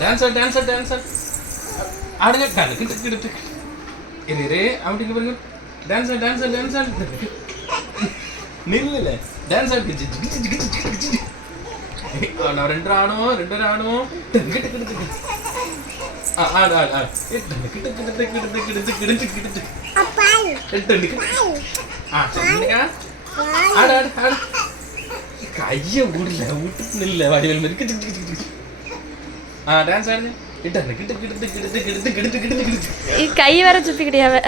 Dance dance dance ఆడగా రే ఆమెటికి బరుగు డాన్స్ డాన్స్ డాన్స్ నిల్లలే డాన్స్ ആണോ രണ്ടാണോ രണ്ടരാണോ ആട് ആട് ആട് ആ ആട് ആട് ആട് கையை விடல விட்டு வடிவேல் மாதிரி கிட்டு கிட்டு கிட்டு ஆ டான்ஸ் ஆடுது கிட்ட கிட்ட கிட்ட கிட்ட கிட்ட கிட்ட கிட்ட கிட்ட கை வர சுப்பி கிடையாவ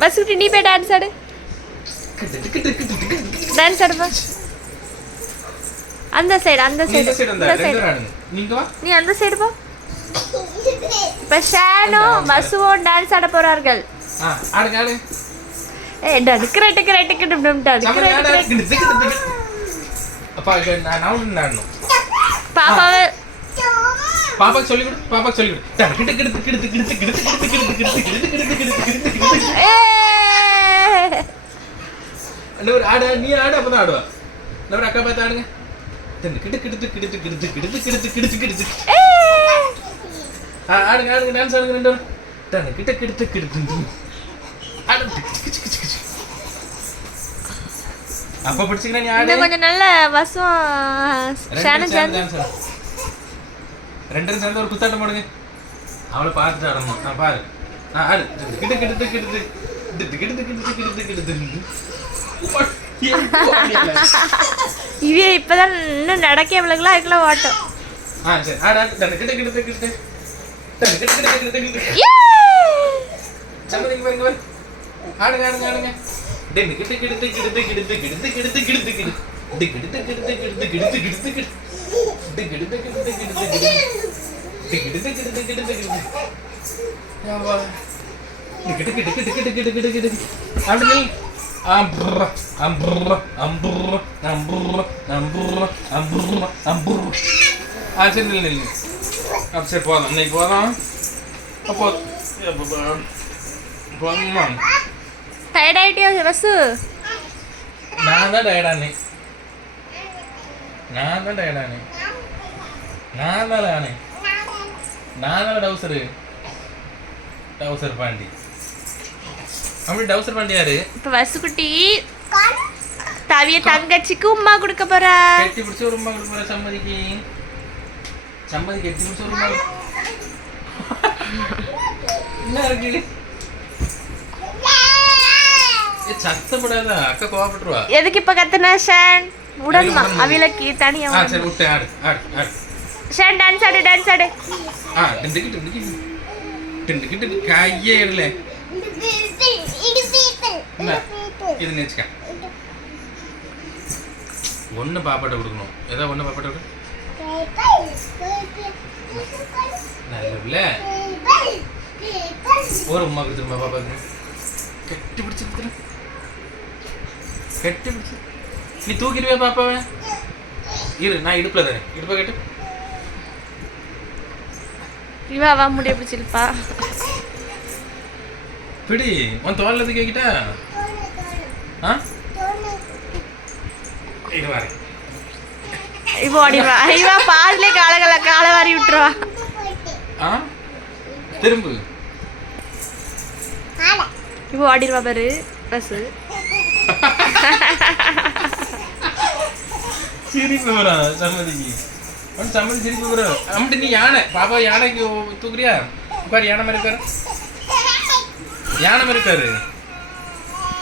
பஸ் விட்டு நீ போய் டான்ஸ் ஆடு டான்ஸ் ஆடு ஆடுப்பா அந்த சைடு அந்த சைடு அந்த சைடு நீ அந்த சைடு போ இப்ப ஷானோ மசுவோன் டான்ஸ் ஆட போறார்கள் ஆடுங்க ஆடுங்க பாப்பாவை பாப்பாக்கு சொல்லி கொடு பாப்பாக்கு சொல்லி கொடு கிட்டு கிட்டு கிட்டு கிட்டு கிட்டு கிட்டு கிட்டு கிட்டு கிட்டு கிட்டு கிட்டு கிட்டு கிட்டு ஏ இன்னொரு ஆடு நீ ஆடு அப்பதான் ஆடுவா இன்னொரு அக்கா பார்த்து ஆடுங்க கிட்டு கிட்டு கிட்டு கிட்டு கிட்டு கிட்டு கிட்டு கிட்டு கிட்டு ஏ ஆ, ஆடுங்க ஆடுங்க டான்ஸ் ஆடுங்க ரெண்டு பேரும். டானு, கிட்ட கிட்ட கிட்ட அப்ப பிடிச்சிக்கிறேன் நீ ஆடு கொஞ்சம் நல்ல வசம் ஷானும் சேர்ந்து சேர்ந்து dance ஆடு. ரெண்டு பேரும் சேர்ந்து ஒரு குத்தாட்டம் போடுங்க அவளை பார்த்துட்டு ஆடணும் ஆ பாரு ஆ ஆடு கிட்ட கிட்ட கிட்ட கிட்ட கிட்ட கிட்ட கிட்ட கிட்ட கிட்ட இவே இப்பதான் இன்னும் நடக்க எவ்வளவுலாம் அதுக்குள்ள ஓட்டம் ஆ சரி ஆடு கிட்ட கிட்ட கிட்ட கிட்ட கிட்ட கிட்ட கிட்ட பாரு ஆடுங்க ஆடுங்க ஆடுங்க சரி இல்லை இல்லை அப்போ சரி போதும் இன்னைக்கு போதும் அப்போ போதுமா டயர்ட் ஆயிட்டியா ரசு நான் தான் டயர்டானே நான் தான் டயர்டானே நான் தான் ஆனே நான் தான் டவுசரு டவுசர் பாண்டி அப்படி டவுசர் பாண்டி யாரு இப்போ வசுக்குட்டி தவிய தங்கச்சிக்கு உமா கொடுக்க போறா கெட்டி பிடிச்ச ஒரு உமா கொடுக்க போற சம்மதிக்கு சம்மதி கெட்டி பிடிச்ச ஒரு உமா என்ன இருக்கு சத்தப்படாத அக்கா கோவப்பட்டுருவா. எதுக்கு இப்ப கத்துன ஷான்? உடன்மா அவிலக்கு தனியா ஆ. சரி விட்டு ஆடு ஆடு ஆடு. ஷான் டான்ஸ் ஆடு டான்ஸ் ஆடு. ஆ டிண்டுக்கு டிண்டுக்கு டிண்டுக்கு டிண்டு கையே இடல இது நினச்சிக்க ஒன்று பாப்பாட்ட கொடுக்கணும். ஏதோ ஒன்று பாப்பாட்ட கொடு. நல்ல ஒரு உமா கொடுத்துருமா பாப்பாக்கு. கெட்டி பிடிச்சி கொடுத்துரு கெட்டி நீ தூக்கிடுவே பாப்பாவை? இரு நான் இடுப்பில் தரேன். இடுப்பை கட்டு. இவ அவ முடிய பிடிச்சிருப்பா பிடி உன் தோல்ல இருந்து கேக்கிட்டா? ஆ? இது வரேன் இவ ஓடிடுவா. இவ பாதிலே காலகள காலை வாரி விட்டுருவா. ஆ? திரும்பு. இவ ஓடிடுவா பாரு. பஸ் சிரிப்பு வரும் சம்மதிக்கு உன் சம்மதி சிரிப்பு வரும் அம்மிட்டு நீ யானை? பாப்பா யானைக்கு தூக்குறியா? உட்காரு யானை மாதிரி இருக்காரு யானை மாதிரி இருக்காரு